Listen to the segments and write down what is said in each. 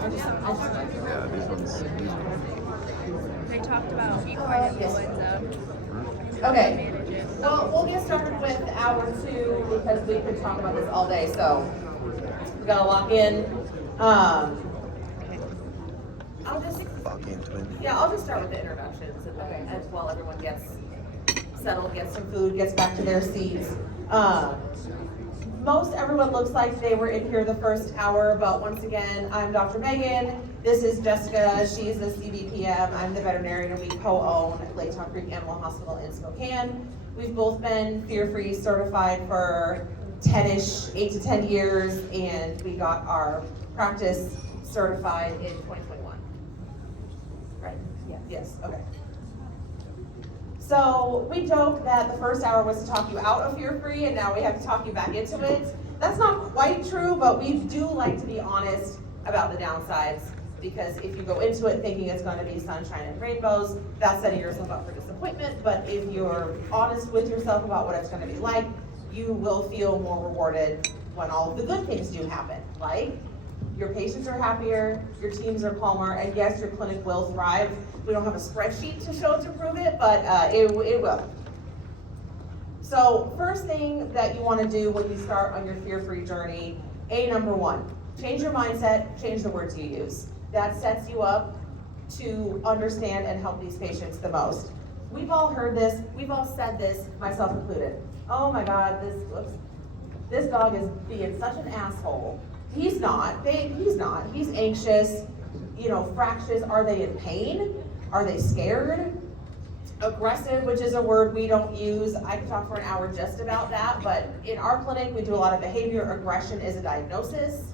Yeah, these ones. They talked about equine influenza. Okay, well, we'll get started with hour 2 because we could talk about this all day, so we gotta lock in. I'll just start with the introductions as while everyone gets settled, gets some food, gets back to their seats. Most everyone looks like they were in here the first hour, but once again, I'm Dr. Megan. This is Jessica. She's the CVPM. I'm the veterinarian, and we co-own Latah Creek Animal Hospital in Spokane. We've both been fear-free certified for 10-ish, 8 to 10 years, and we got our practice certified in 2021. Right? Yes. Okay. So we joke that the first hour was to talk you out of fear-free, and now we have to talk you back into it. That's not quite true, but we do like to be honest about the downsides, because if you go into it thinking it's going to be sunshine and rainbows, that's setting yourself up for disappointment. But if you're honest with yourself about what it's going to be like, you will feel more rewarded when all of the good things do happen. Like, your patients are happier, your teams are calmer, and yes, your clinic will thrive. We don't have a spreadsheet to show to prove it, but it will. So first thing that you want to do when you start on your fear-free journey, number 1, change your mindset, change the words you use. That sets you up to understand and help these patients the most. We've all heard this, we've all said this, myself included. Oh my God, this dog is being such an asshole. He's not, babe, he's not. He's anxious, fractious. Are they in pain? Are they scared? Aggressive, which is a word we don't use. I could talk for an hour just about that, but in our clinic, we do a lot of behavior. Aggression is a diagnosis.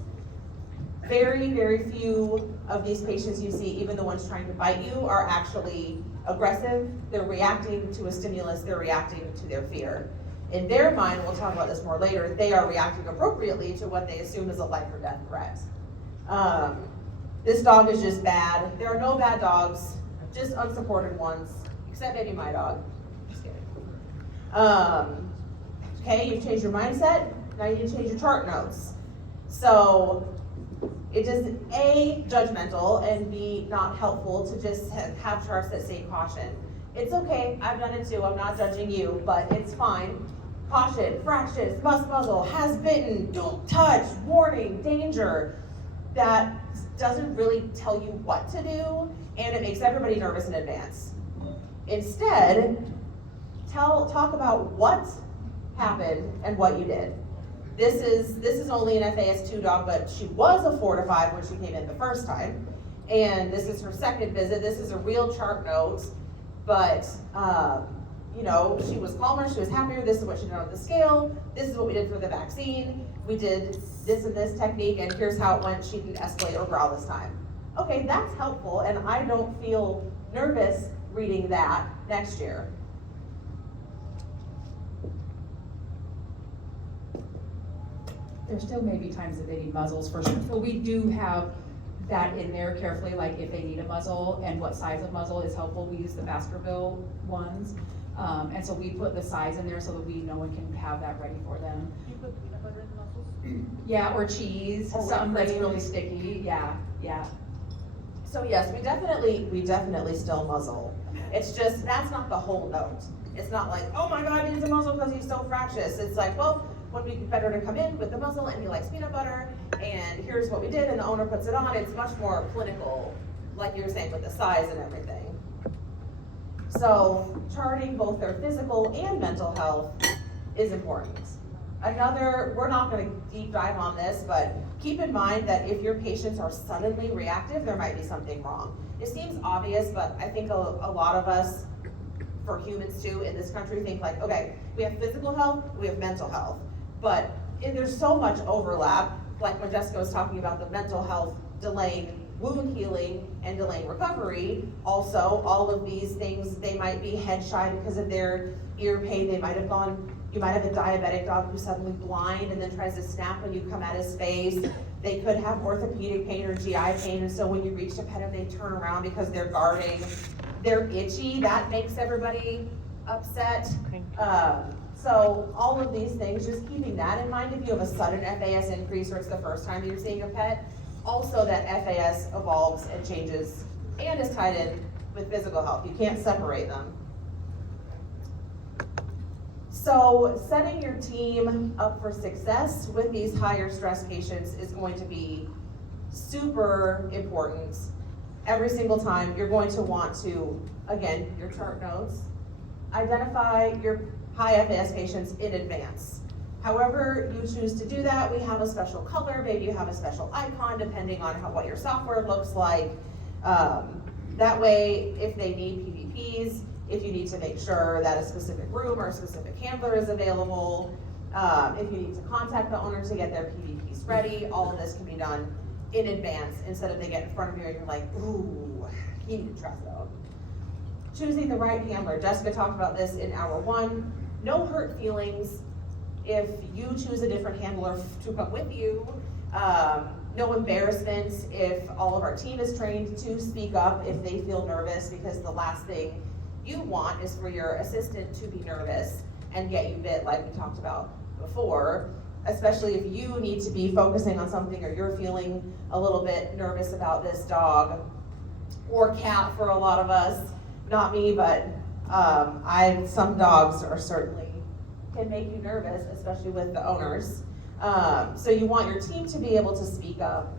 Very, very few of these patients you see, even the ones trying to bite you, are actually aggressive. They're reacting to a stimulus. They're reacting to their fear. In their mind, we'll talk about this more later, they are reacting appropriately to what they assume is a life or death threat. This dog is just bad. There are no bad dogs, just unsupported ones, except maybe my dog. Just kidding. Okay, you've changed your mindset. Now you need to change your chart notes. So it is A, judgmental, and B, not helpful to just have charts that say caution. It's okay, I've done it too, I'm not judging you, but it's fine. Caution, fractious, must muzzle, has bitten, don't touch, warning, danger. That doesn't really tell you what to do, and it makes everybody nervous in advance. Instead, talk about what happened and what you did. This is only an FAS2 dog, but she was a 4 to 5 when she came in the first time, and this is her second visit. This is a real chart note, but she was calmer, she was happier. This is what she did on the scale. This is what we did for the vaccine. We did this and this technique, and here's how it went. She didn't escalate or growl this time. Okay, that's helpful, and I don't feel nervous reading that next year. There still may be times that they need muzzles for sure. So we do have that in there carefully, like if they need a muzzle and what size of muzzle is helpful. We use the Baskerville ones. And so we put the size in there so that we know and can have that ready for them. Do you put peanut butter in the muzzles? Yeah, or cheese, or something that's really sticky. Yeah. So yes, we definitely still muzzle. It's just, that's not the whole note. It's not like, oh my God, he needs a muzzle because he's so fractious. It's like, well, would be better to come in with the muzzle, and he likes peanut butter, and here's what we did, and the owner puts it on. It's much more clinical, like you were saying, with the size and everything. So charting both their physical and mental health is important. We're not going to deep dive on this, but keep in mind that if your patients are suddenly reactive, there might be something wrong. It seems obvious, but I think a lot of us, for humans too, in this country think like, okay, we have physical health, we have mental health. But there's so much overlap, like when Jessica was talking about the mental health delaying wound healing and delaying recovery. Also, all of these things, they might be head shy because of their ear pain. You might have a diabetic dog who's suddenly blind and then tries to snap when you come at his face. They could have orthopedic pain or GI pain, and so when you reach to pet them, they turn around because they're guarding. They're itchy, that makes everybody upset. So all of these things, just keeping that in mind. If you have a sudden FAS increase or it's the first time you're seeing a pet, also that FAS evolves and changes and is tied in with physical health. You can't separate them. So setting your team up for success with these higher stress patients is going to be super important. Every single time you're going to want to, again, your chart notes, identify your high FAS patients in advance. However you choose to do that, we have a special color, maybe you have a special icon depending on what your software looks like. That way, if they need PVPs, if you need to make sure that a specific room or a specific handler is available, if you need to contact the owner to get their PVPs ready, all of this can be done in advance instead of they get in front of you and you're like, ooh, you need to trust them. Choosing the right handler. Jessica talked about this in hour 1. No hurt feelings if you choose a different handler to come with you. No embarrassment if all of our team is trained to speak up if they feel nervous, because the last thing you want is for your assistant to be nervous and get you bit like we talked about before, especially if you need to be focusing on something or you're feeling a little bit nervous about this dog or cat for a lot of us. Not me, but some dogs are certainly can make you nervous, especially with the owners. So you want your team to be able to speak up.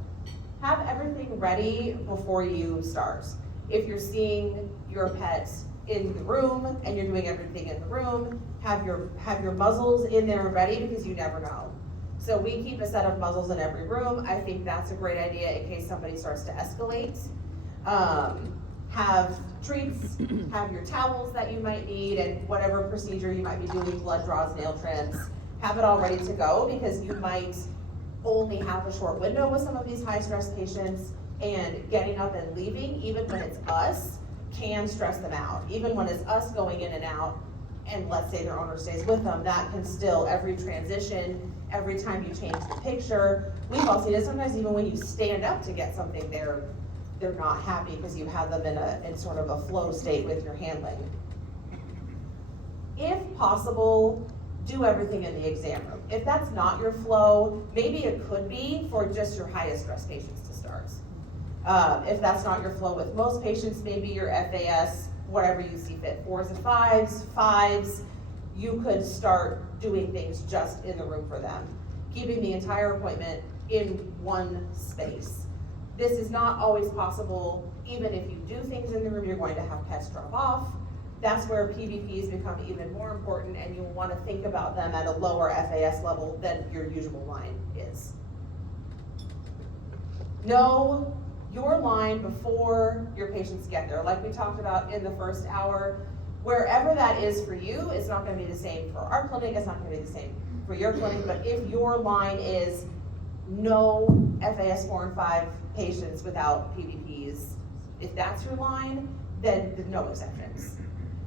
Have everything ready before you start. If you're seeing your pet in the room and you're doing everything in the room, have your muzzles in there ready, because you never know. So we keep a set of muzzles in every room. I think that's a great idea in case somebody starts to escalate. Have treats, have your towels that you might need, and whatever procedure you might be doing, blood draws, nail trims, have it all ready to go, because you might only have a short window with some of these high stress patients, and getting up and leaving, even when it's us, can stress them out. Even when it's us going in and out, and let's say their owner stays with them, that can still, every transition, every time you change the picture, we've all seen it, sometimes even when you stand up to get something, they're not happy because you had them in sort of a flow state with your handling. If possible, do everything in the exam room. If that's not your flow, maybe it could be for just your highest stress patients to start. If that's not your flow with most patients, maybe your FAS, whatever you see fit, 4s and 5s, you could start doing things just in the room for them, keeping the entire appointment in one space. This is not always possible. Even if you do things in the room, you're going to have pets drop off. That's where PVPs become even more important, and you'll want to think about them at a lower FAS level than your usual line is. Know your line before your patients get there. Like we talked about in the first hour, wherever that is for you, it's not going to be the same for our clinic, it's not going to be the same for your clinic, but if your line is no FAS 4 and 5 patients without PVPs, if that's your line, then no exceptions.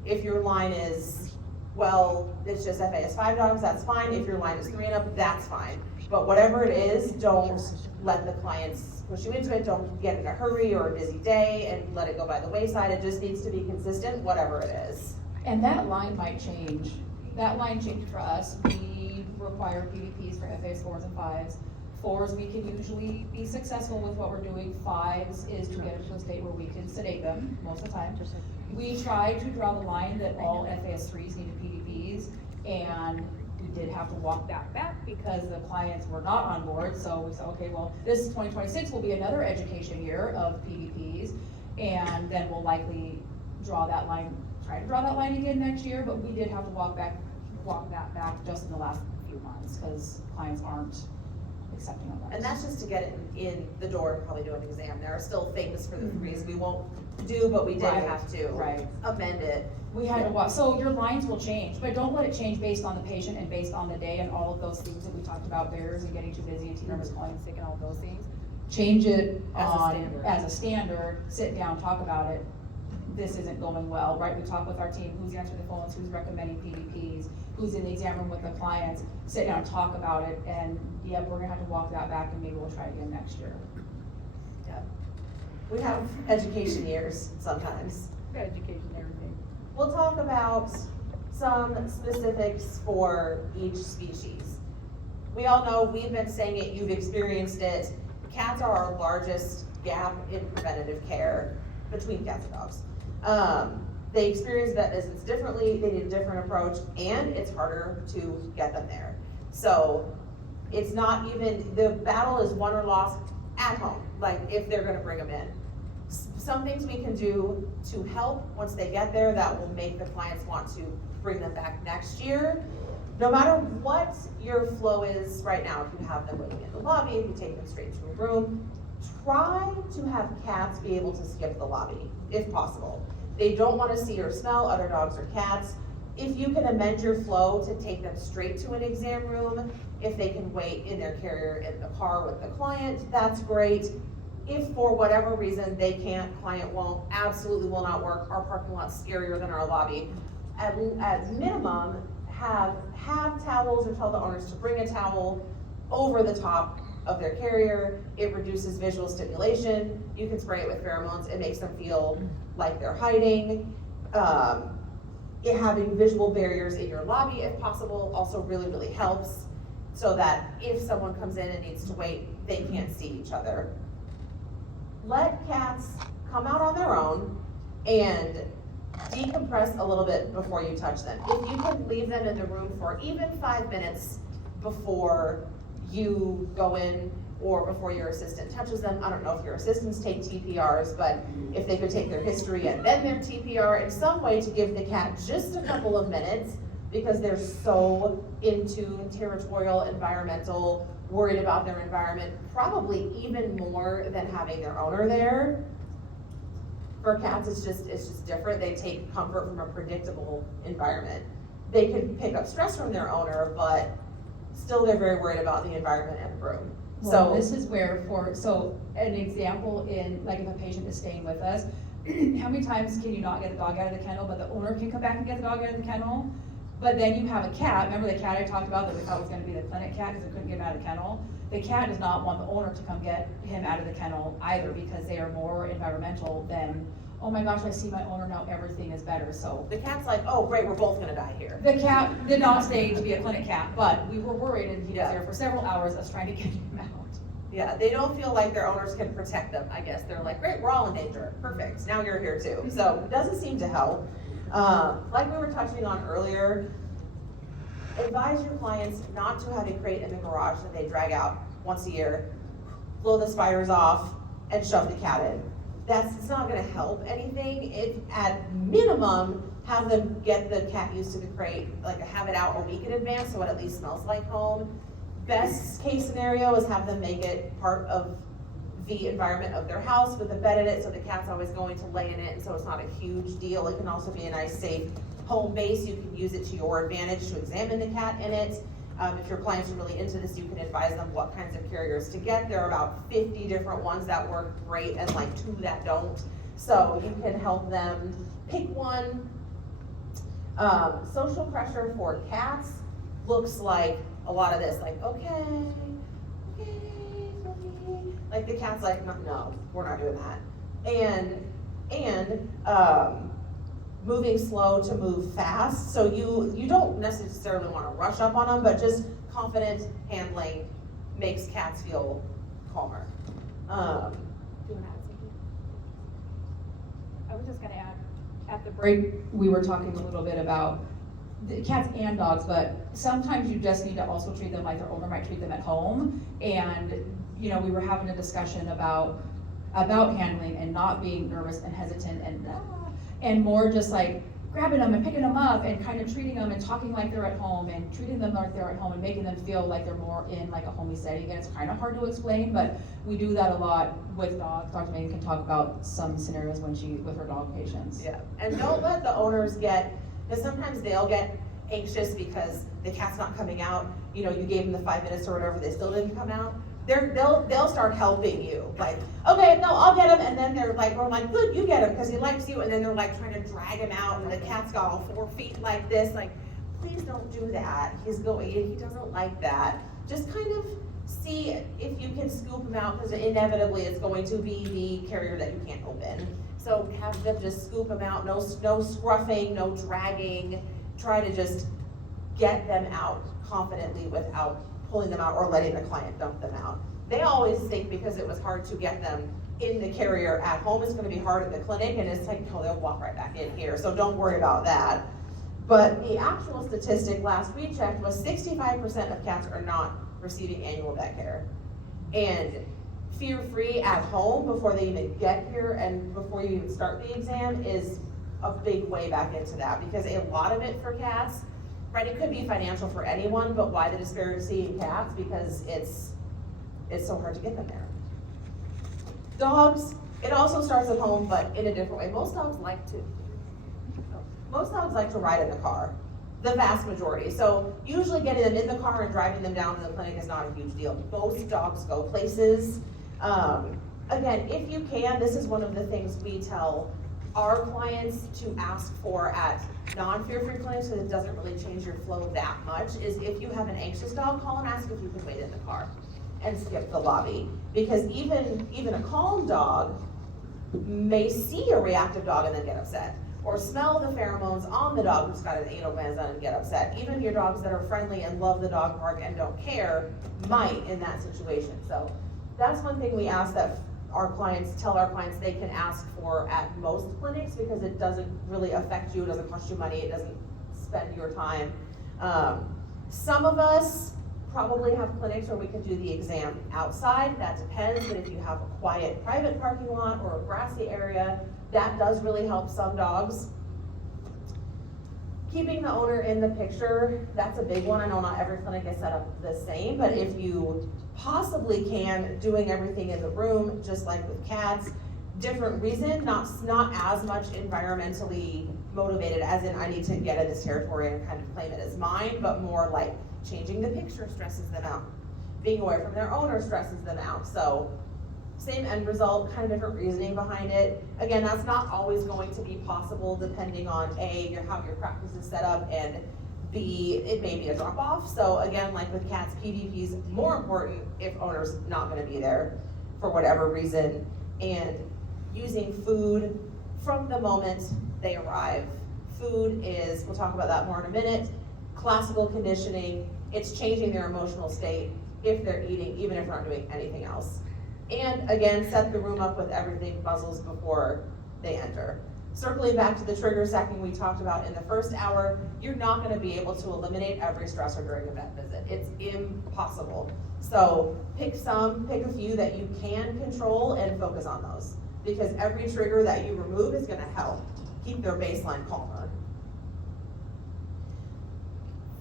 If your line is, well, it's just FAS 5 dogs, that's fine. If your line is 3 and up, that's fine. But whatever it is, don't let the clients push you into it. Don't get in a hurry or a busy day and let it go by the wayside. It just needs to be consistent, whatever it is. And that line might change. That line changed for us. We require PVPs for FAS 4s and 5s. 4s, we can usually be successful with what we're doing. 5s is to get into a state where we can sedate them most of the time. We tried to draw the line that all FAS 3s needed PVPs, and we did have to walk that back because the clients were not on board. So we said, okay, well, this 2026 will be another education year of PVPs, and then we'll likely try to draw that line again next year, but we did have to walk that back just in the last few months because clients aren't accepting of that. And that's just to get it in the door and probably do an exam. There are still things for the 3s we won't do, but we did have to amend it. We had to watch, so your lines will change, but don't let it change based on the patient and based on the day and all of those things that we talked about, barriers and getting too busy and team members calling sick and all of those things. Change it as a standard, sit down, talk about it. This isn't going well, right? We talk with our team, who's answering the phones, who's recommending PVPs, who's in the exam room with the clients, sit down and talk about it, and yep, we're gonna have to walk that back and maybe we'll try again next year. Yeah. We have education years sometimes. Got education and everything. We'll talk about some specifics for each species. We all know, we've been saying it, you've experienced it. Cats are our largest gap in preventative care between cats and dogs. They experience vet visits differently, they need a different approach, and it's harder to get them there. So it's not even, the battle is won or lost at home, like if they're gonna bring them in. Some things we can do to help once they get there that will make the clients want to bring them back next year. No matter what your flow is right now, if you have them waiting in the lobby, if you take them straight to a room, try to have cats be able to skip the lobby, if possible. They don't want to see or smell other dogs or cats. If you can amend your flow to take them straight to an exam room, if they can wait in their carrier in the car with the client, that's great. If for whatever reason they can't, client won't, absolutely will not work, our parking lot's scarier than our lobby, at minimum, have towels or tell the owners to bring a towel over the top of their carrier. It reduces visual stimulation. You can spray it with pheromones. It makes them feel like they're hiding. Having visual barriers in your lobby, if possible, also really, really helps so that if someone comes in and needs to wait, they can't see each other. Let cats come out on their own and decompress a little bit before you touch them. If you can leave them in the room for even 5 minutes before you go in or before your assistant touches them. I don't know if your assistants take TPRs, but if they could take their history and then their TPR in some way to give the cat just a couple of minutes because they're so in tune, territorial, environmental, worried about their environment, probably even more than having their owner there. For cats, it's just different. They take comfort from a predictable environment. They can pick up stress from their owner, but still they're very worried about the environment and the room. Well, this is where so an example in, like if a patient is staying with us, how many times can you not get a dog out of the kennel, but the owner can come back and get the dog out of the kennel? But then you have a cat, remember the cat I talked about that we thought was gonna be the clinic cat because we couldn't get him out of the kennel? The cat does not want the owner to come get him out of the kennel either because they are more environmental than, oh my gosh, I see my owner now, everything is better, so. The cat's like, oh great, we're both gonna die here. The cat did not stay to be a clinic cat, but we were worried and he was there for several hours us trying to get him out. Yeah, they don't feel like their owners can protect them, I guess. They're like, great, we're all in danger, perfect, now you're here too. So it doesn't seem to help. Like we were touching on earlier, advise your clients not to have a crate in the garage that they drag out once a year, blow the spiders off, and shove the cat in. It's not gonna help anything. If at minimum, have them get the cat used to the crate, like have it out a week in advance so it at least smells like home. Best case scenario is have them make it part of the environment of their house with a bed in it so the cat's always going to lay in it, and so it's not a huge deal. It can also be a nice safe home base. You can use it to your advantage to examine the cat in it. If your clients are really into this, you can advise them what kinds of carriers to get. There are about 50 different ones that work great and like 2 that don't. So you can help them pick one. Social pressure for cats looks like a lot of this, like, okay, like the cat's like, no, we're not doing that. And moving slow to move fast. So you don't necessarily want to rush up on them, but just confident handling makes cats feel calmer. Do you want to add something? I was just gonna add, at the break, we were talking a little bit about the cats and dogs, but sometimes you just need to also treat them like their owner might treat them at home. And, you know, we were having a discussion about handling and not being nervous and hesitant and more just like grabbing them and picking them up and kind of treating them and talking like they're at home and treating them like they're at home and making them feel like they're more in like a homey setting. And it's kind of hard to explain, but we do that a lot with dogs. Dr. Megan can talk about some scenarios with her dog patients. Yeah, and don't let the owners because sometimes they'll get anxious because the cat's not coming out. You know, you gave them the 5 minutes or whatever, they still didn't come out. They'll start helping you, like, okay, no, I'll get him, and then they're like, or I'm like, good, you get him, because he likes you, and then they're like trying to drag him out, and the cat's got all 4 feet like this, like, please don't do that, he doesn't like that. Just kind of see if you can scoop him out, because inevitably it's going to be the carrier that you can't open. So have them just scoop him out, no scruffing, no dragging, try to just get them out confidently without pulling them out or letting the client dump them out. They always think because it was hard to get them in the carrier at home, it's gonna be hard at the clinic, and it's like, oh, they'll walk right back in here, so don't worry about that. But the actual statistic last we checked was 65% of cats are not receiving annual vet care. And fear-free at home before they even get here and before you even start the exam is a big way back into that, because a lot of it for cats, right, it could be financial for anyone, but why the disparity in cats? Because it's so hard to get them there. Dogs, it also starts at home, but in a different way. Most dogs like to ride in the car, the vast majority. So usually getting them in the car and driving them down to the clinic is not a huge deal. Most dogs go places. Again, if you can, this is one of the things we tell our clients to ask for at non-fear-free clinics, because it doesn't really change your flow that much, is if you have an anxious dog, call and ask if you can wait in the car and skip the lobby. Because even a calm dog may see a reactive dog and then get upset, or smell the pheromones on the dog who's got an anal glands on and get upset. Even your dogs that are friendly and love the dog park and don't care might in that situation. So that's one thing we ask that tell our clients they can ask for at most clinics, because it doesn't really affect you, it doesn't cost you money, it doesn't spend your time. Some of us probably have clinics where we can do the exam outside, that depends, but if you have a quiet private parking lot or a grassy area, that does really help some dogs. Keeping the owner in the picture, that's a big one. I know not every clinic is set up the same, but if you possibly can, doing everything in the room, just like with cats. Different reason, not as much environmentally motivated, as in I need to get in this territory and kind of claim it as mine, but more like changing the picture stresses them out. Being away from their owner stresses them out. So same end result, kind of different reasoning behind it. Again, that's not always going to be possible depending on A, how your practice is set up, and B, it may be a drop off. So again, like with cats, PVP is more important if owner's not gonna be there for whatever reason. And using food from the moment they arrive. Food is, we'll talk about that more in a minute, classical conditioning. It's changing their emotional state if they're eating, even if they're not doing anything else. And again, set the room up with everything buzzles before they enter. Circling back to the trigger stacking we talked about in the first hour, you're not gonna be able to eliminate every stressor during a vet visit. It's impossible. So pick a few that you can control and focus on those. Because every trigger that you remove is gonna help keep their baseline calmer.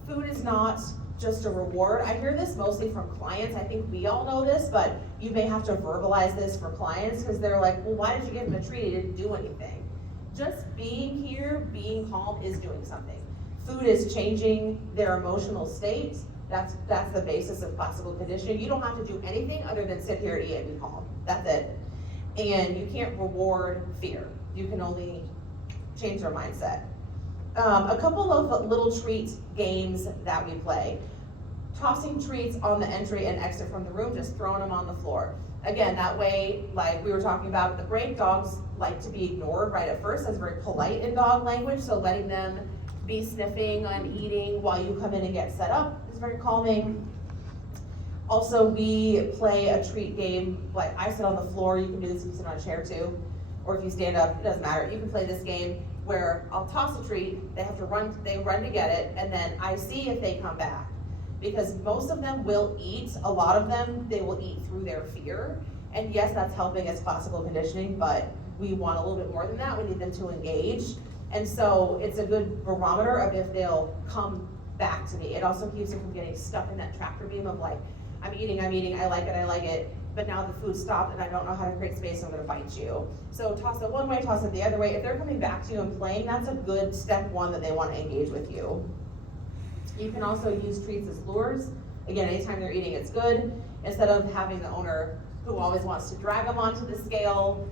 Food is not just a reward. I hear this mostly from clients. I think we all know this, but you may have to verbalize this for clients, because they're like, well, why did you give him a treat? He didn't do anything. Just being here, being calm is doing something. Food is changing their emotional state. That's the basis of classical conditioning. You don't have to do anything other than sit here, eat, and be calm. That's it. And you can't reward fear. You can only change their mindset. A couple of little treat games that we play. Tossing treats on the entry and exit from the room, just throwing them on the floor. Again, that way, like we were talking about at the break, dogs like to be ignored right at first. That's very polite in dog language, so letting them be sniffing and eating while you come in and get set up is very calming. Also, we play a treat game, like I sit on the floor, you can do this if you sit on a chair too, or if you stand up, it doesn't matter. You can play this game where I'll toss a treat, they run to get it, and then I see if they come back. Because most of them will eat, a lot of them, they will eat through their fear. And yes, that's helping as classical conditioning, but we want a little bit more than that. We need them to engage. And so it's a good barometer of if they'll come back to me. It also keeps them from getting stuck in that tractor beam of like, I'm eating, I like it, but now the food stopped and I don't know how to create space, so I'm gonna bite you. So toss it one way, toss it the other way. If they're coming back to you and playing, that's a good step one that they wanna engage with you. You can also use treats as lures. Again, anytime they're eating, it's good. Instead of having the owner who always wants to drag them onto the scale,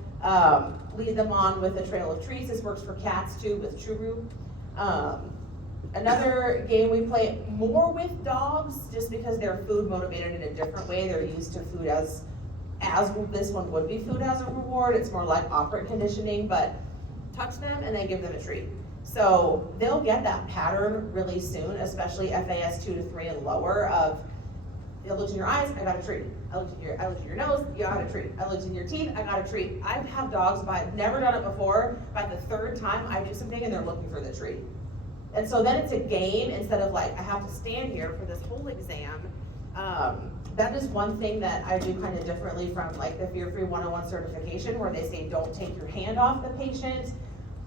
lead them on with a trail of treats. This works for cats too with Churu. Another game we play more with dogs, just because they're food motivated in a different way. They're used to food as this one would be food as a reward. It's more like operant conditioning, but touch them and then give them a treat. So they'll get that pattern really soon, especially FAS 2 to 3 and lower of, I looked in your eyes, I got a treat. I looked in your nose, you got a treat. I looked in your teeth, I got a treat. I've had dogs, but I've never done it before. By the third time I do something and they're looking for the treat. And so then it's a game instead of like, I have to stand here for this whole exam. That is one thing that I do kind of differently from like the Fear Free 101 certification, where they say don't take your hand off the patient.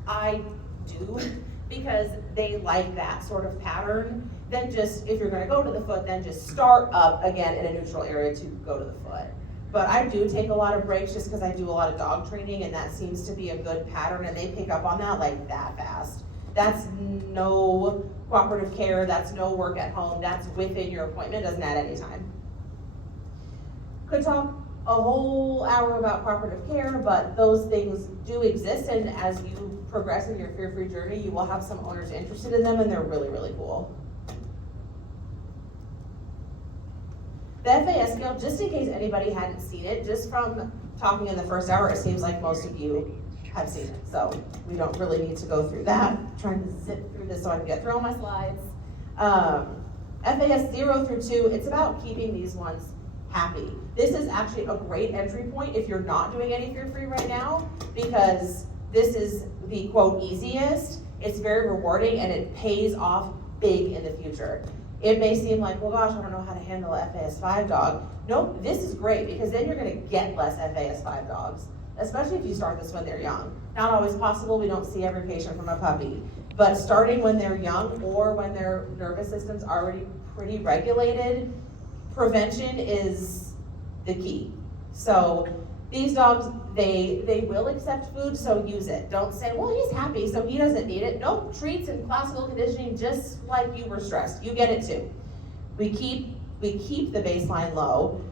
I do, because they like that sort of pattern. Then just, if you're gonna go to the foot, then just start up again in a neutral area to go to the foot. But I do take a lot of breaks just because I do a lot of dog training, and that seems to be a good pattern, and they pick up on that like that fast. That's no cooperative care, that's no work at home, that's within your appointment, doesn't add any time. Could talk a whole hour about cooperative care, but those things do exist, and as you progress in your fear-free journey, you will have some owners interested in them, and they're really, really cool. The FAS scale, just in case anybody hadn't seen it, just from talking in the first hour, it seems like most of you have seen it, so we don't really need to go through that. I'm trying to zip through this so I can get through all my slides. FAS 0 through 2, it's about keeping these ones happy. This is actually a great entry point if you're not doing any fear-free right now, because this is the quote easiest, it's very rewarding, and it pays off big in the future. It may seem like, well gosh, I don't know how to handle a FAS 5 dog. Nope, this is great, because then you're gonna get less FAS 5 dogs, especially if you start this when they're young. Not always possible, we don't see every patient from a puppy, but starting when they're young or when their nervous system's already pretty regulated, prevention is the key. So these dogs, they will accept food, so use it. Don't say, well, he's happy, so he doesn't need it. Nope, treats and classical conditioning, just like you were stressed. You get it too. We keep the baseline low.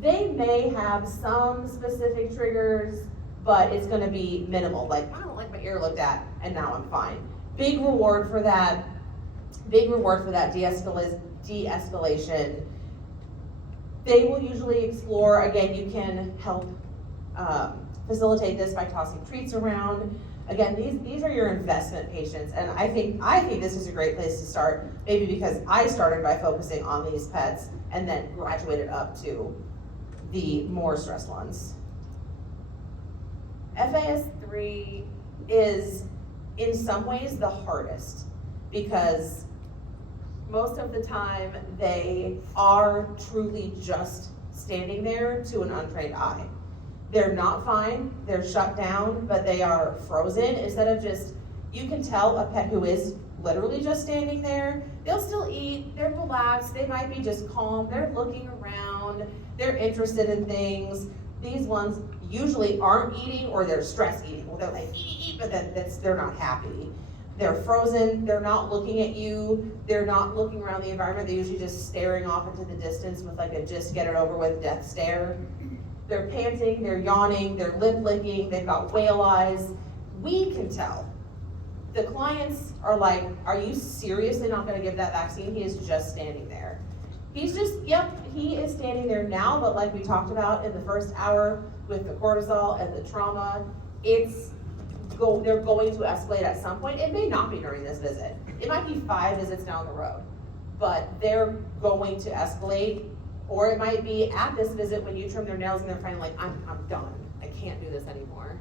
They may have some specific triggers, but it's gonna be minimal. Like, I don't like my ear looked at, and now I'm fine. Big reward for that de-escalation. They will usually explore, again, you can help facilitate this by tossing treats around. Again, these are your investment patients, and I think this is a great place to start, maybe because I started by focusing on these pets and then graduated up to the more stressed ones. FAS 3 is in some ways the hardest, because most of the time they are truly just standing there to an untrained eye. They're not fine, they're shut down, but they are frozen. Instead of just, you can tell a pet who is literally just standing there, they'll still eat, they're relaxed, they might be just calm, they're looking around, they're interested in things. These ones usually aren't eating, or they're stress eating. Well, they're like, eat, but then they're not happy. They're frozen, they're not looking at you, they're not looking around the environment, they're usually just staring off into the distance with like a just get it over with death stare. They're panting, they're yawning, they're lip licking, they've got whale eyes. We can tell. The clients are like, are you seriously not gonna give that vaccine? He is just standing there. He's just, yep, he is standing there now, but like we talked about in the first hour with the cortisol and the trauma, they're going to escalate at some point. It may not be during this visit. It might be 5 visits down the road, but they're going to escalate. Or it might be at this visit when you trim their nails and they're finally like, I'm done. I can't do this anymore.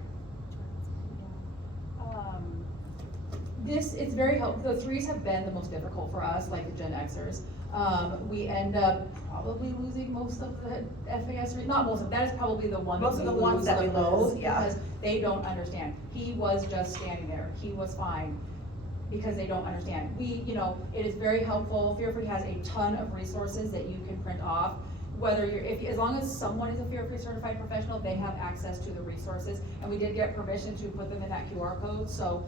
It's very helpful. The 3s have been the most difficult for us, like the Gen Xers. We end up probably losing most of the FAS, not most of, that is probably the one Most of the ones that we lose, yeah. Because they don't understand. He was just standing there, he was fine, because they don't understand. It is very helpful. Fear-Free has a ton of resources that you can print off. Whether as long as someone is a Fear-Free certified professional, they have access to the resources, and we did get permission to put them in that QR code, so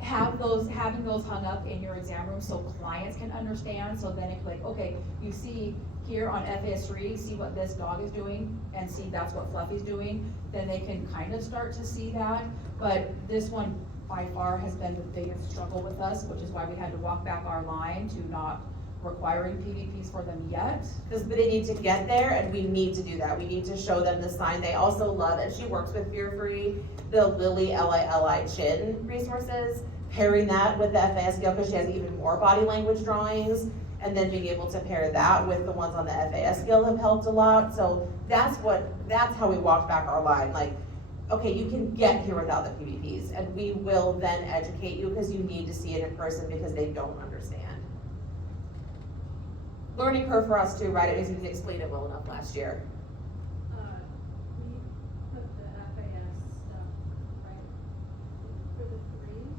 having those hung up in your exam room so clients can understand, so then it's like, okay, you see here on FAS 3, see what this dog is doing, and see that's what Fluffy's doing, then they can kind of start to see that. But this one by far has been the biggest struggle with us, which is why we had to walk back our line to not requiring PVPs for them yet. Because they need to get there, and we need to do that. We need to show them the sign. They also love, and she works with Fear-Free, the Lily, L-I-L-I chin resources, pairing that with the FAS scale, because she has even more body language drawings. and then being able to pair that with the ones on the FAS scale have helped a lot. So that's how we walked back our line. Like, okay, you can get here without the PVPs, and we will then educate you because you need to see it in person because they don't understand. Learning curve for us too, right? It didn't explain it well enough last year. We put the FAS stuff, right, for the threes,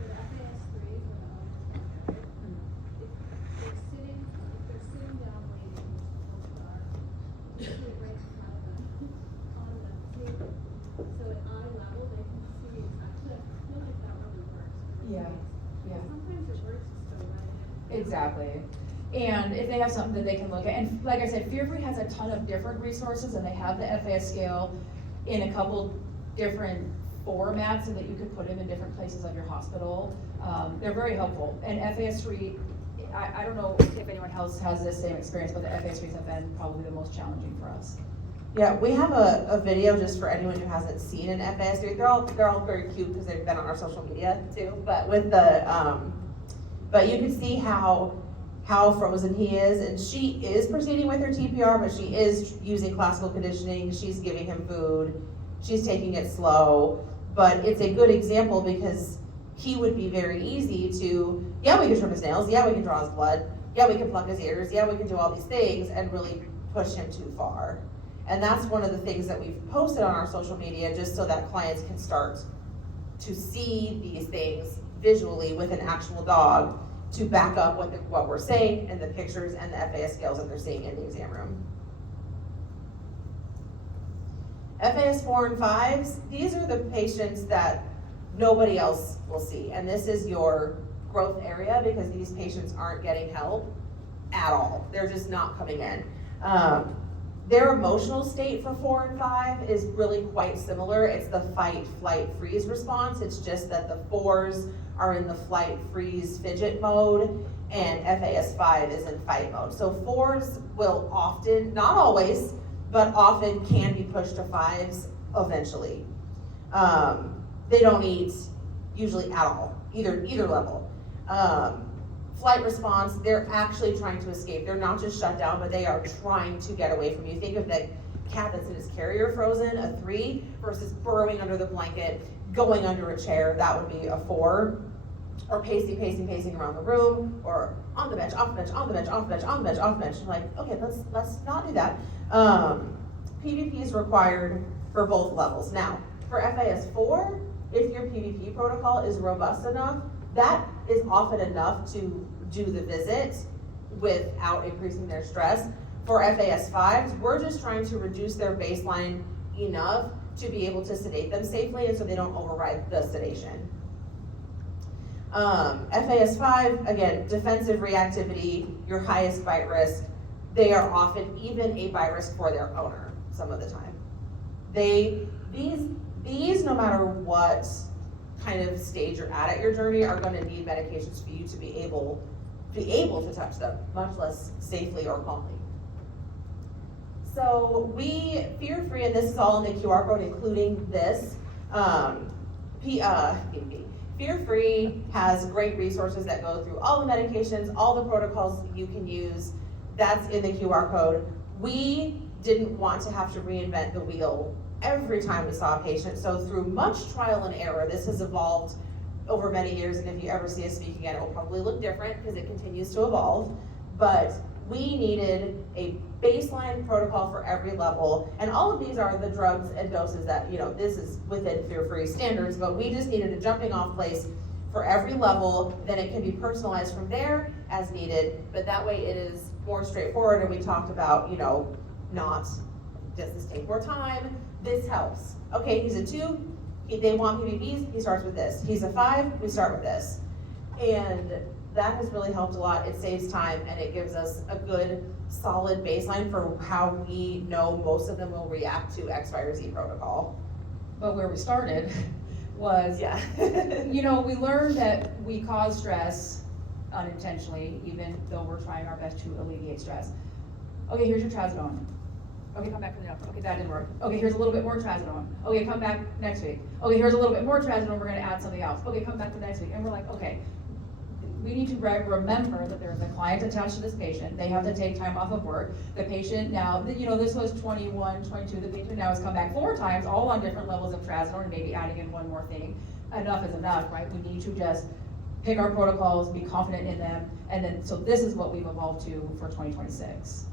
for the FAS threes or the owners, if they're sitting down waiting, which are usually right in front of them, on the table, so at eye level, they can see exactly, I feel like that really works for the Yeah, kids. yeah. Sometimes it works just go right in. Exactly. And if they have something that they can look at, and like I said, Fear Free has a ton of different resources, and they have the FAS scale in a couple different formats so that you could put them in different places of your hospital. They're very helpful. And FAS 3, I don't know if anyone else has this same experience, but the FAS 3s have been probably the most challenging for us. Yeah, we have a video just for anyone who hasn't seen an FAS 3. They're all very cute because they've been on our social media too. But with the but you can see how frozen he is, and she is proceeding with her TPR, but she is using classical conditioning. She's giving him food. She's taking it slow, but it's a good example because he would be very easy to, yeah, we can trim his nails, yeah, we can draw his blood, yeah, we can pluck his ears, yeah, we can do all these things and really push him too far. And that's one of the things that we've posted on our social media just so that clients can start to see these things visually with an actual dog to back up what we're saying in the pictures and the FAS scales that they're seeing in the exam room. FAS 4 and 5s, these are the patients that nobody else will see. And this is your growth area because these patients aren't getting help at all. They're just not coming in. Their emotional state for 4 and 5 is really quite similar. It's the fight, flight, freeze response. It's just that the 4s are in the flight, freeze, fidget mode, and FAS 5 is in fight mode. So 4s will often, not always, but often can be pushed to 5s eventually. They don't eat usually at all, either level. Flight response, they're actually trying to escape. They're not just shut down, but they are trying to get away from you. Think of the cat that's in his carrier frozen, a 3, versus burrowing under the blanket, going under a chair, that would be a 4. Or pacing around the room, or on the bench, off the bench, on the bench, off the bench, on the bench, off the bench. Like, okay, let's not do that. PVP is required for both levels. Now, for FAS 4, if your PVP protocol is robust enough, that is often enough to do the visit without increasing their stress. For FAS 5s, we're just trying to reduce their baseline enough to be able to sedate them safely and so they don't override the sedation. FAS 5, again, defensive reactivity, your highest bite risk. They are often even a bite risk for their owner some of the time. These, no matter what kind of stage you're at your journey, are going to need medications for you to be able to touch them, much less safely or calmly. So we, Fear Free, and this is all in the QR code, including this, Fear Free has great resources that go through all the medications, all the protocols you can use. That's in the QR code. We didn't want to have to reinvent the wheel every time we saw a patient, so through much trial and error, this has evolved over many years, and if you ever see us speak again, it will probably look different because it continues to evolve. But we needed a baseline protocol for every level, and all of these are the drugs and doses that, this is within Fear Free standards, but we just needed a jumping off place for every level, then it can be personalized from there as needed, but that way it is more straightforward. And we talked about, not, does this take more time? This helps. Okay, he's a 2, they want PVPs, he starts with this. He's a 5, we start with this. And that has really helped a lot. It saves time and it gives us a good, solid baseline for how we know most of them will react to X, Y, or Z protocol. But where we started was, we learned that we cause stress unintentionally, even though we're trying our best to alleviate stress. Okay, here's your trazodone. Okay, come back for the doctor. Okay, that didn't work. Okay, here's a little bit more trazodone. Okay, come back next week. Okay, here's a little bit more trazodone, we're gonna add something else. Okay, come back the next week. And we're like, okay, we need to remember that there's a client attached to this patient, they have to take time off of work. The patient now, this was 21, 22, the patient now has come back 4 times, all on different levels of trazodone, and maybe adding in one more thing. Enough is enough, right? We need to just pick our protocols, be confident in them, and then, so this is what we've evolved to for 2026.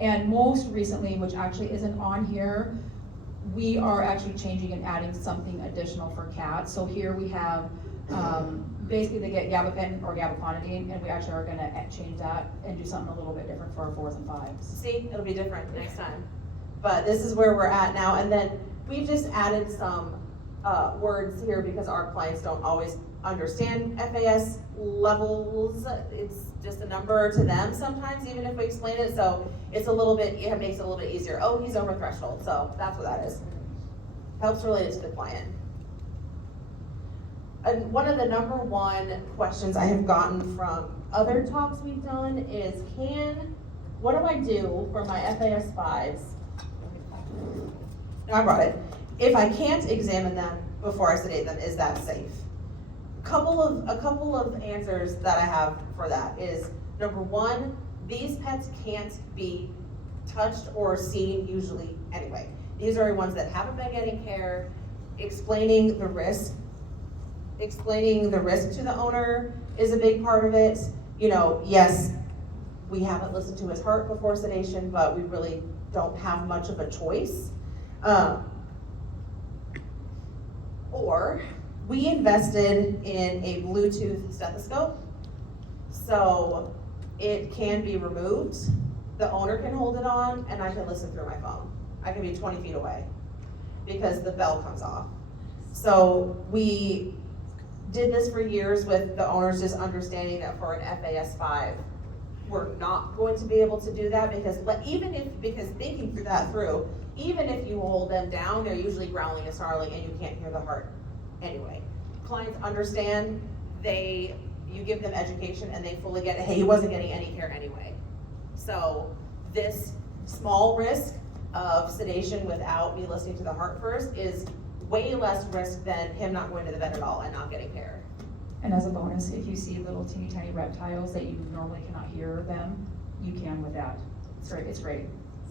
And most recently, which actually isn't on here, we are actually changing and adding something additional for cats. So here we have, basically they get gabapentin or gabapentin, and we actually are gonna change that and do something a little bit different for our 4s and 5s. See, it'll be different next time. But this is where we're at now, and then we've just added some words here because our clients don't always understand FAS levels. It's just a number to them sometimes, even if we explain it, so it's a little bit, it makes it a little bit easier. Oh, he's over threshold, so that's what that is. Helps relate it to the client. And one of the number 1 questions I have gotten from other talks we've done is, what do I do for my FAS 5s? No, I brought it. If I can't examine them before I sedate them, is that safe? A couple of answers that I have for that is, number 1, these pets can't be touched or seen usually anyway. These are ones that haven't been getting care. Explaining the risk to the owner is a big part of it. Yes, we haven't listened to his heart before sedation, but we really don't have much of a choice. Or we invested in a Bluetooth stethoscope, so it can be removed. The owner can hold it on, and I can listen through my phone. I can be 20 feet away because the bell comes off. So we did this for years with the owners just understanding that for an FAS 5, we're not going to be able to do that because thinking through, even if you hold them down, they're usually growling and snarling and you can't hear the heart anyway. Clients understand, you give them education and they fully get it. Hey, he wasn't getting any care anyway. So this small risk of sedation without me listening to the heart first is way less risk than him not going to the vet at all and not getting care. And as a bonus, if you see little teeny tiny reptiles that you normally cannot hear them, you can with that. It's great.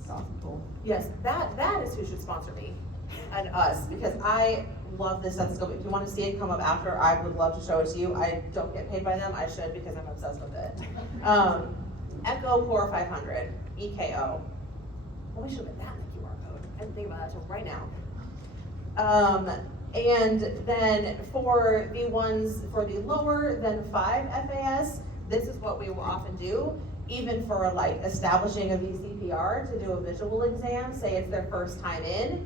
Soft and cool. Yes, that is who should sponsor me and us, because I love this stethoscope. If you want to see it come up after, I would love to show it to you. I don't get paid by them. I should because I'm obsessed with it. Echo Core 500, EKO. Well, we should put that in the QR code. I didn't think about that until right now. And then for the ones for the lower than 5 FAS, this is what we will often do, even for like establishing a VCPR to do a visual exam. Say it's their first time in,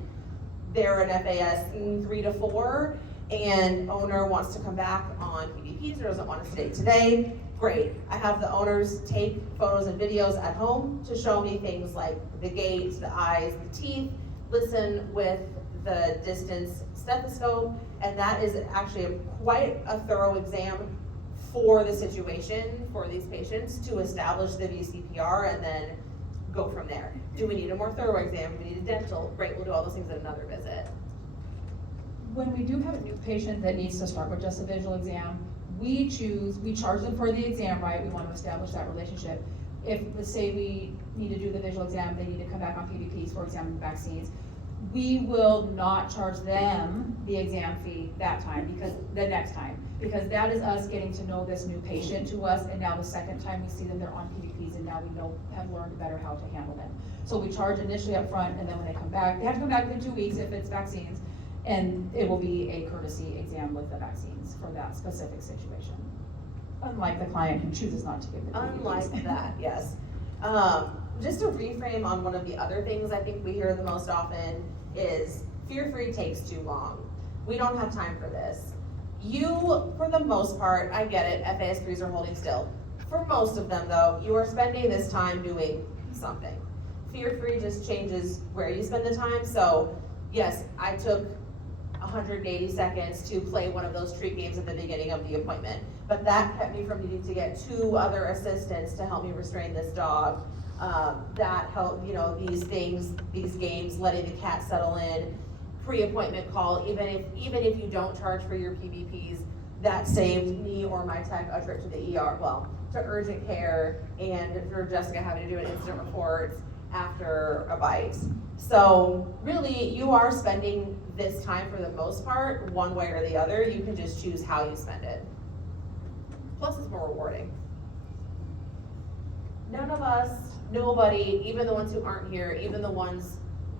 they're an FAS 3 to 4, and owner wants to come back on PVPs or doesn't want to sedate today. Great, I have the owners take photos and videos at home to show me things like the gait, the eyes, the teeth, listen with the distance stethoscope, and that is actually quite a thorough exam for the situation for these patients to establish the VCPR and then go from there. Do we need a more thorough exam? Do we need a dental? Great, we'll do all those things at another visit. When we do have a new patient that needs to start with just a visual exam, we charge them for the exam, right? We want to establish that relationship. If, let's say we need to do the visual exam, they need to come back on PVPs for examining vaccines, we will not charge them the exam fee that time, because that is us getting to know this new patient to us, and now the second time we see them, they're on PVPs, and now we have learned better how to handle them. So we charge initially up front, and then when they come back, they have to come back within 2 weeks if it's vaccines, and it will be a courtesy exam with the vaccines for that specific situation. Unlike the client who chooses not to give the PVPs. Unlike that, yes. Just to reframe on one of the other things I think we hear the most often is fear-free takes too long. We don't have time for this. You, for the most part, I get it, FAS 3s are holding still. For most of them though, you are spending this time doing something. Fear-free just changes where you spend the time. So yes, I took 180 seconds to play one of those treat games at the beginning of the appointment, but that kept me from needing to get 2 other assistants to help me restrain this dog. That helped, these games, letting the cat settle in, pre-appointment call, even if you don't charge for your PVPs, that saved me or my tech a trip to the ER, well, to urgent care, and for Jessica having to do an incident report after a bite. So really, you are spending this time for the most part, one way or the other. You can just choose how you spend it. Plus, it's more rewarding. None of us, nobody, even the ones who aren't here, even the ones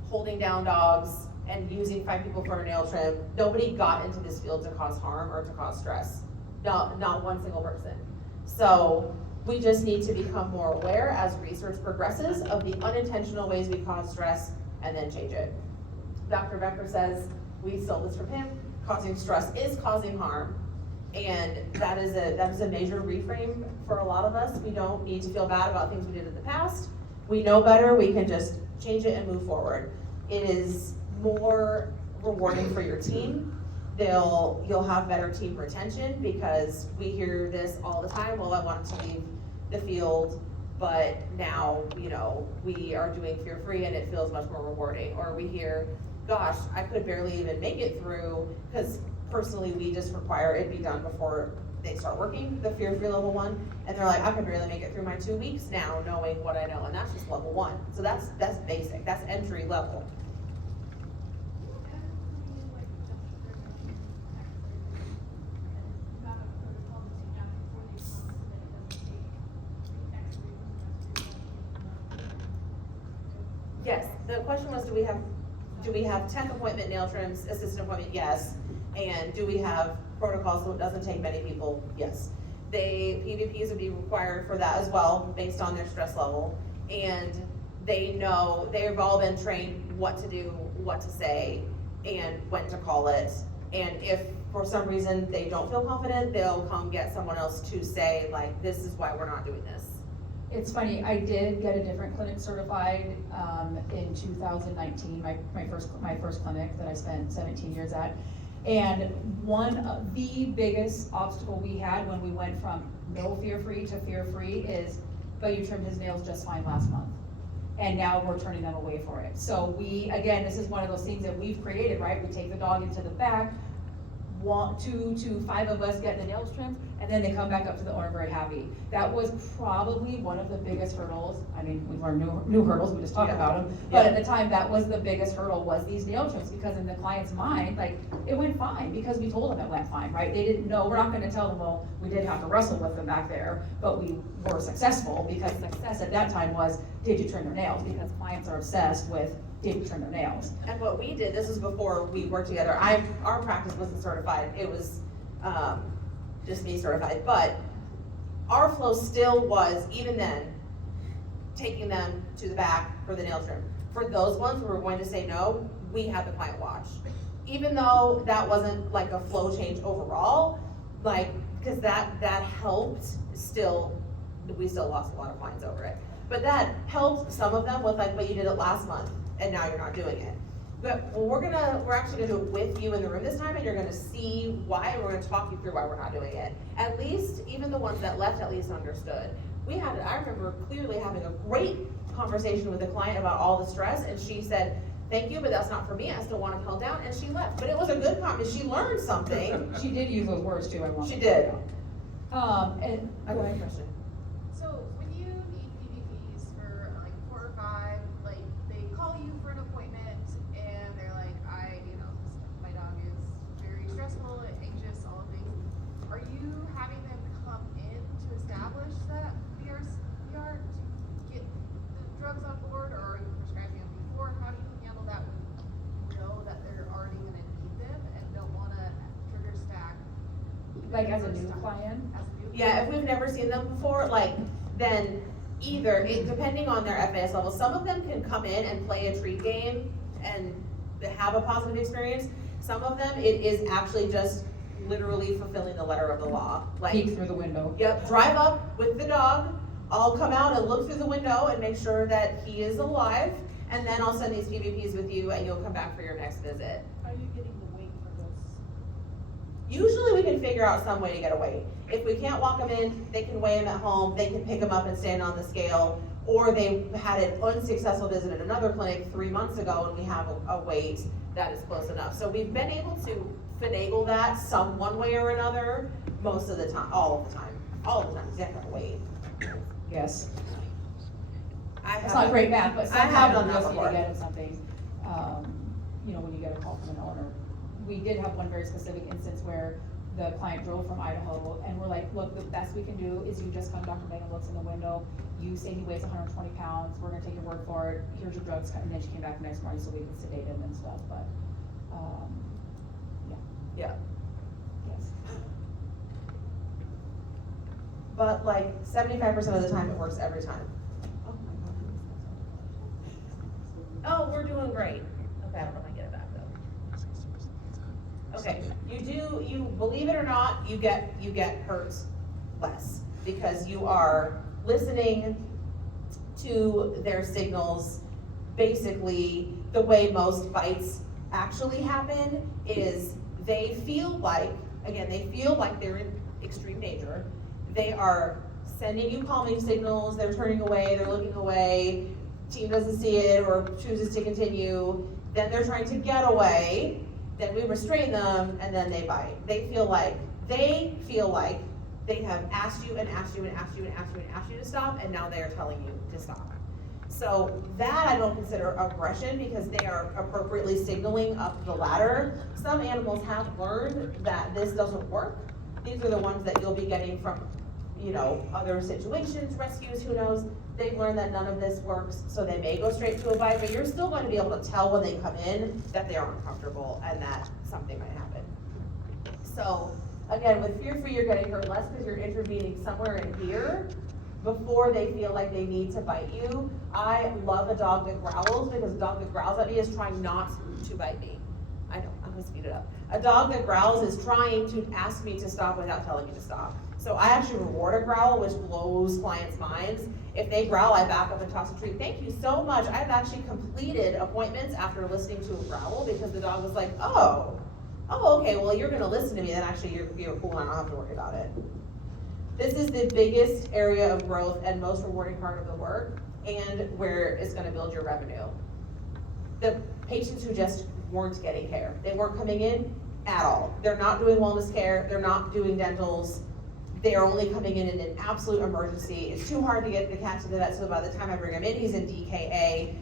holding down dogs and using 5 people for a nail trim, nobody got into this field to cause harm or to cause stress. Not one single person. So we just need to become more aware as research progresses of the unintentional ways we cause stress and then change it. Dr. Becker says, we stole this from him, causing stress is causing harm. And that is a major reframe for a lot of us. We don't need to feel bad about things we did in the past. We know better, we can just change it and move forward. It is more rewarding for your team. You'll have better team retention because we hear this all the time. Well, I want to leave the field, but now, we are doing fear-free and it feels much more rewarding. Or we hear, gosh, I could barely even make it through, because personally, we just require it be done before they start working, the fear-free level 1, and they're like, I can barely make it through my 2 weeks now, knowing what I know, and that's just level 1. So that's basic, that's entry level. Yes, the question was, do we have tech appointment, nail trims, assistant appointment? Yes. And do we have protocols so it doesn't take many people? Yes. PVPs would be required for that as well, based on their stress level. And they've all been trained what to do, what to say, and when to call it. And if for some reason they don't feel confident, they'll come get someone else to say, like, this is why we're not doing this. It's funny, I did get a different clinic certified in 2019, my first clinic that I spent 17 years at. And one of the biggest obstacle we had when we went from no fear-free to fear-free is, but you trimmed his nails just fine last month. And now we're turning them away for it. So again, this is one of those things that we've created, right? We take the dog into the back, 2 to 5 of us get the nails trimmed, and then they come back up to the owner very happy. That was probably one of the biggest hurdles. I mean, we've learned new hurdles, we just talked about them. But at the time, that was the biggest hurdle, was these nail trims, because in the client's mind, like, it went fine, because we told them it went fine, right? They didn't know, we're not gonna tell them, well, we did have to wrestle with them back there, but we were successful, because success at that time was, did you trim their nails? Because clients are obsessed with, did you trim their nails? And what we did, this was before we worked together, our practice wasn't certified, it was just me certified, but our flow still was, even then, taking them to the back for the nail trim. For those ones who were going to say no, we had the client watch. Even though that wasn't like a flow change overall, like, because that helped, we still lost a lot of clients over it. But that helped some of them with, like, but you did it last month, and now you're not doing it. But we're actually gonna do it with you in the room this time, and you're gonna see why, and we're gonna talk you through why we're not doing it. At least, even the ones that left at least understood. I remember clearly having a great conversation with the client about all the stress, and she said, thank you, but that's not for me, I still want to held down, and she left. But it was a good conversation, she learned something. She did use those words too, She did. And I got a question. So when you need PVPs for like 4 or 5, like they call you for an appointment and they're like, my dog is very stressful, anxious, all of these. Are you having them come in to establish that CVR to get the drugs on board, or are you prescribing them before? How do you handle that when you know that they're already gonna need them and don't wanna trigger stack? like as a new client? Yeah, if we've never seen them before, then depending on their FAS level, some of them can come in and play a treat game and have a positive experience. Some of them, it is actually just literally fulfilling the letter of the law. Peek through the window. Yep, drive up with the dog, I'll come out and look through the window and make sure that he is alive, and then I'll send these PVPs with you and you'll come back for your next visit. Are you getting the weight for this? Usually we can figure out some way to get a weight. If we can't walk them in, they can weigh them at home, they can pick them up and stand on the scale, or they had an unsuccessful visit at another clinic 3 months ago and we have a weight that is close enough. So we've been able to finagle that some one way or another most of the time, all of the time, except wait. Yes. I It's not great math, but I have done sometimes that you just need before. to get at something, you know, when you get a call from an owner. We did have one very specific instance where the client drove from Idaho, and we're like, look, the best we can do is you just come, Dr. Megan looks in the window, you say he weighs 120 pounds, we're gonna take your word for it, here's your drugs, and then she came back the next morning so we could sedate him and stuff, but, Yeah, yes. but like 75% of the time it works every time. Oh, we're doing great. Okay, I don't know if I get it back though. Okay, you believe it or not, you get hurt less because you are listening to their signals. Basically, the way most bites actually happen is they feel like they're in extreme danger. They are sending you calming signals, they're turning away, they're looking away, team doesn't see it or chooses to continue, then they're trying to get away, then we restrain them, and then they bite. They feel like they have asked you and asked you and asked you and asked you and asked you to stop, and now they are telling you to stop. So that I don't consider aggression because they are appropriately signaling up the ladder. Some animals have learned that this doesn't work. These are the ones that you'll be getting from, you know, other situations, rescues, who knows. They've learned that none of this works, so they may go straight to a bite, but you're still going to be able to tell when they come in that they are uncomfortable and that something might happen. So again, with fear-free, you're getting hurt less because you're intervening somewhere in here before they feel like they need to bite you. I love a dog that growls because a dog that growls at me is trying not to bite me. I know, I'm gonna speed it up. A dog that growls is trying to ask me to stop without telling me to stop. So I actually reward a growl, which blows clients' minds. If they growl, I back up and toss a treat. Thank you so much. I've actually completed appointments after listening to a growl because the dog was like, oh, okay, well, you're gonna listen to me, then actually you're cool and I don't have to worry about it. This is the biggest area of growth and most rewarding part of the work and where it's gonna build your revenue. The patients who just weren't getting care, they weren't coming in at all. They're not doing wellness care, they're not doing dentals, they're only coming in an absolute emergency. It's too hard to get the cat to the vet, so by the time I bring him in, he's in DKA.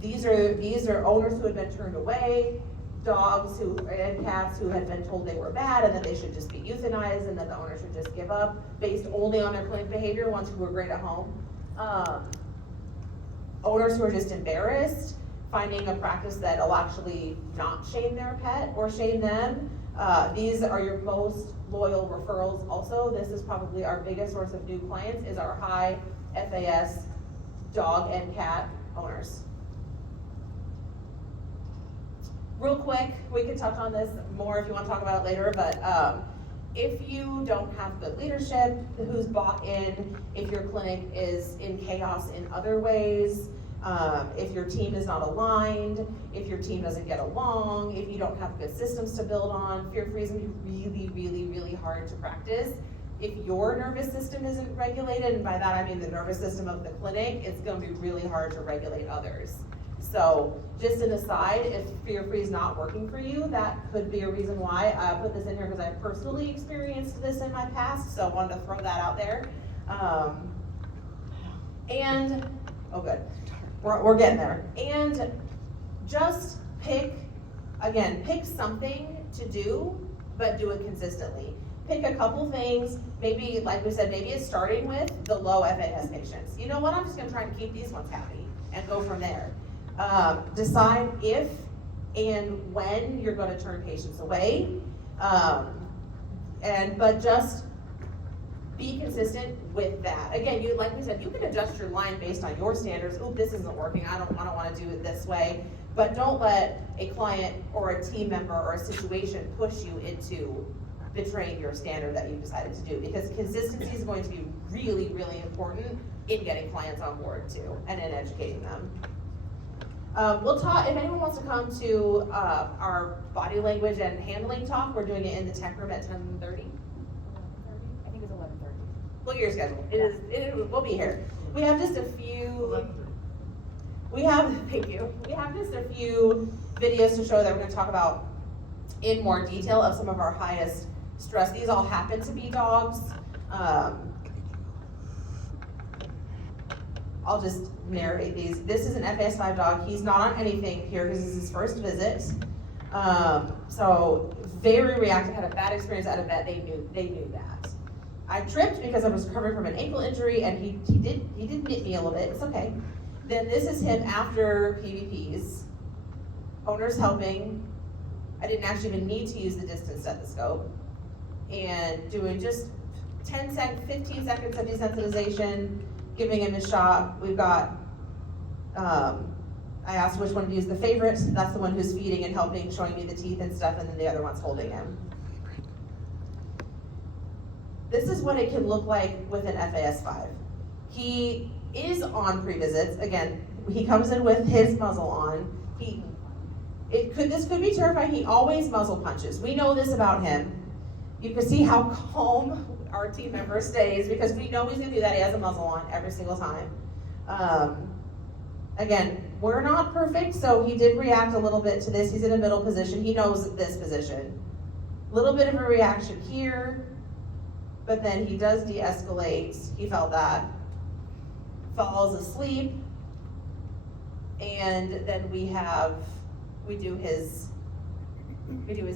These are owners who had been turned away, dogs and cats who had been told they were bad and that they should just be euthanized and that the owner should just give up based only on their clinic behavior, ones who were great at home. Owners who are just embarrassed, finding a practice that'll actually not shame their pet or shame them. These are your most loyal referrals also. This is probably our biggest source of new clients is our high FAS dog and cat owners. Real quick, we could touch on this more if you want to talk about it later, but if you don't have good leadership who's bought in, if your clinic is in chaos in other ways, if your team is not aligned, if your team doesn't get along, if you don't have good systems to build on, fear-free is going to be really, really, really hard to practice. If your nervous system isn't regulated, and by that I mean the nervous system of the clinic, it's going to be really hard to regulate others. So just an aside, if fear-free is not working for you, that could be a reason why. I put this in here because I personally experienced this in my past, so I wanted to throw that out there. Oh good, we're getting there. And just pick something to do, but do it consistently. Pick a couple things, maybe, like we said, maybe it's starting with the low FAS patients. You know what, I'm just gonna try to keep these ones happy and go from there. Decide if and when you're going to turn patients away, but just be consistent with that. Again, like we said, you can adjust your line based on your standards. Oh, this isn't working. I don't want to do it this way. But don't let a client or a team member or a situation push you into betraying your standard that you've decided to do, because consistency is going to be really, really important in getting clients on board too and in educating them. We'll talk, if anyone wants to come to our body language and handling talk, we're doing it in the tech room at 10:30. I think it's 11:30. Look at your schedule. We'll be here. We have just a few. We have, thank you, we have just a few videos to show that we're gonna talk about in more detail of some of our highest stress. These all happen to be dogs. I'll just narrate these. This is an FAS 5 dog. He's not on anything here because this is his first visit. So very reactive, had a bad experience at a vet, they knew that. I tripped because I was recovering from an ankle injury and he did nip me a little bit, it's okay. Then this is him after PVPs. Owner's helping. I didn't actually even need to use the distance stethoscope. And doing just 15 seconds of desensitization, giving him a shot. We've got, I asked which one to use the favorite. That's the one who's feeding and helping, showing me the teeth and stuff, and then the other one's holding him. This is what it can look like with an FAS 5. He is on pre-visits. Again, he comes in with his muzzle on. This could be terrifying. He always muzzle punches. We know this about him. You can see how calm our team member stays because we know he's gonna do that. He has a muzzle on every single time. Again, we're not perfect, so he did react a little bit to this. He's in a middle position. He knows this position. Little bit of a reaction here, but then he does de-escalate. He felt that. Falls asleep, and then we do his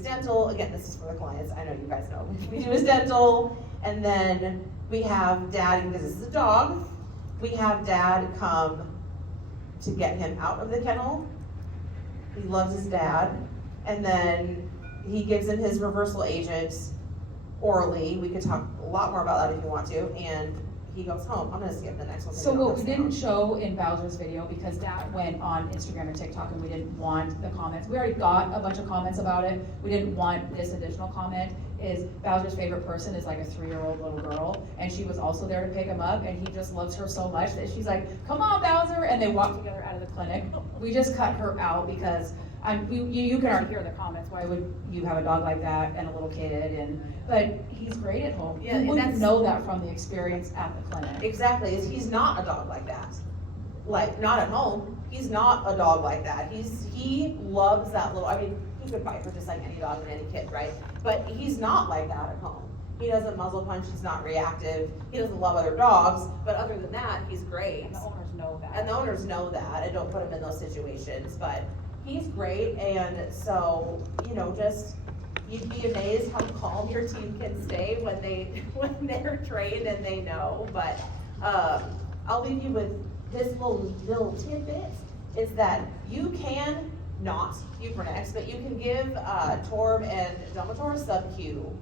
dental. Again, this is for the clients. I know you guys know. We do his dental, and then we have Dad, because this is a dog, we have Dad come to get him out of the kennel. He loves his dad, and then he gives him his reversal agent orally. We could talk a lot more about that if you want to, and he goes home. I'm gonna skip the next one. So what we didn't show in Bowser's video, because that went on Instagram and TikTok and we didn't want the comments. We already got a bunch of comments about it. We didn't want this additional comment, is Bowser's favorite person is like a 3-year-old little girl. And she was also there to pick him up, and he just loves her so much that she's like, come on Bowser, and they walk together out of the clinic. We just cut her out because you can already hear the comments. Why would you have a dog like that and a little kid? But he's great at home. Yeah, You wouldn't that's- know that from the experience at the clinic. Exactly, he's not a dog like that. Like, not at home, he's not a dog like that. He loves that little, I mean, he could bite her just like any dog and any kid, right? But he's not like that at home. He doesn't muzzle punch, he's not reactive, he doesn't love other dogs, but other than that, he's great. And the owners know that. And the owners know that and don't put him in those situations, but he's great, and so, just, you'd be amazed how calm your team can stay when they're trained and they know. But I'll leave you with this little tidbit, is that you can not Buprenex, but you can give Torb and Domitor sub-Q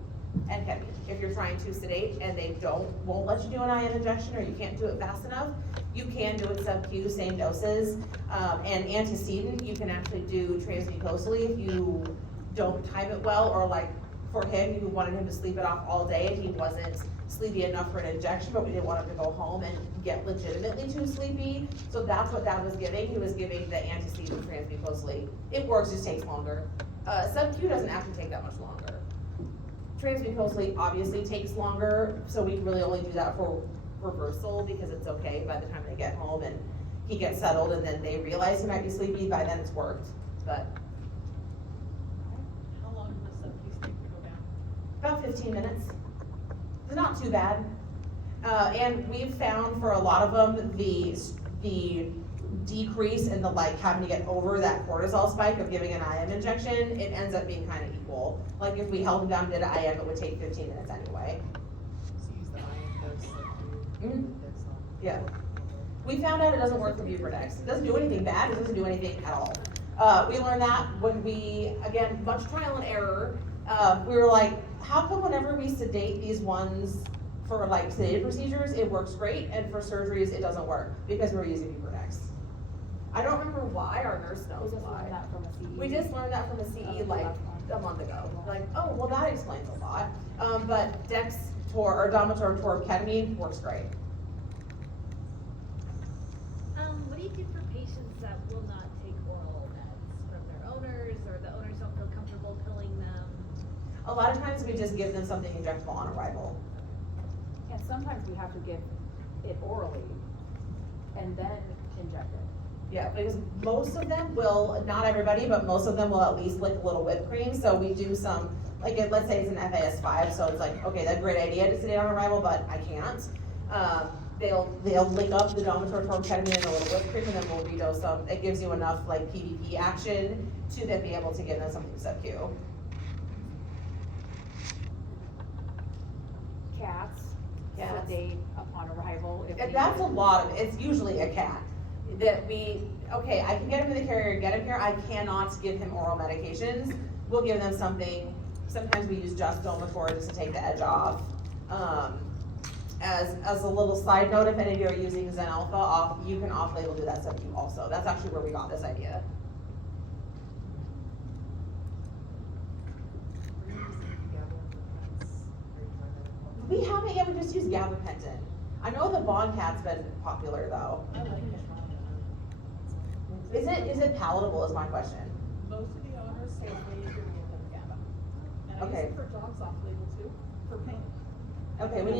and ketamine if you're trying to sedate and they won't let you do an IM injection or you can't do it fast enough. You can do it sub-Q, same doses, and antecedent you can actually do transmucosally if you don't time it well, or like for him, you wanted him to sleep it off all day and he wasn't sleepy enough for an injection, but we didn't want him to go home and get legitimately too sleepy. So that's what Dad was giving. He was giving the antecedent transmucosally. It works, just takes longer. Sub-Q doesn't actually take that much longer. Transmucosally obviously takes longer, so we really only do that for reversal because it's okay by the time they get home and he gets settled and then they realize he might be sleepy, by then it's worked. But How long does the sub-Q take to go down? about 15 minutes. It's not too bad. And we've found for a lot of them, the decrease in the having to get over that cortisol spike of giving an IM injection, it ends up being kind of equal. Like if we held them down and did an IM, it would take 15 minutes anyway. So use the iron dose sub-Q. Mhm. Dose on. Yeah. We found out it doesn't work for Buprenex. It doesn't do anything bad, it doesn't do anything at all. We learned that when we, again, much trial and error, we were like, how come whenever we sedate these ones for like sedated procedures, it works great, and for surgeries, it doesn't work, because we're using Buprenex. I don't remember why, our nurse knows why. We just learned that from a CE like a month ago. Like, oh, well that explains a lot. But Dex, or Domitor, Torb, ketamine works great. What do you do for patients that will not take oral meds from their owners, or the owners don't feel comfortable filling them? A lot of times we just give them something injectable on arrival. And sometimes we have to give it orally and then inject it. Yeah, because most of them will, not everybody, but most of them will at least lick a little whipped cream, so we do some, like, let's say it's an FAS 5, so it's like, okay, that's a great idea to sedate on arrival, but I can't. They'll lick up the domitor ketamine and a little whipped cream, and then we'll redose them. It gives you enough, like, PVP action to then be able to give them something sub-Q. Cats, Cats. sedate upon arrival. If And we- that's a lot of, it's usually a cat. That okay, I can get him in the carrier, get him here, I cannot give him oral medications. We'll give them something, sometimes we use just Domitor just to take the edge off. As a little side note, if any of you are using Zen Alpha, you can off-label do that sub-Q also. That's actually where we got this idea. We're using gabapentin. Are you trying that? We haven't yet, we just use gabapentin. I know the Bond Cat's been popular though. I like it. Is it palatable is my question. Most of the owners say they give them GABA. And I use Okay. it for dogs off label too, for pain. Okay, we need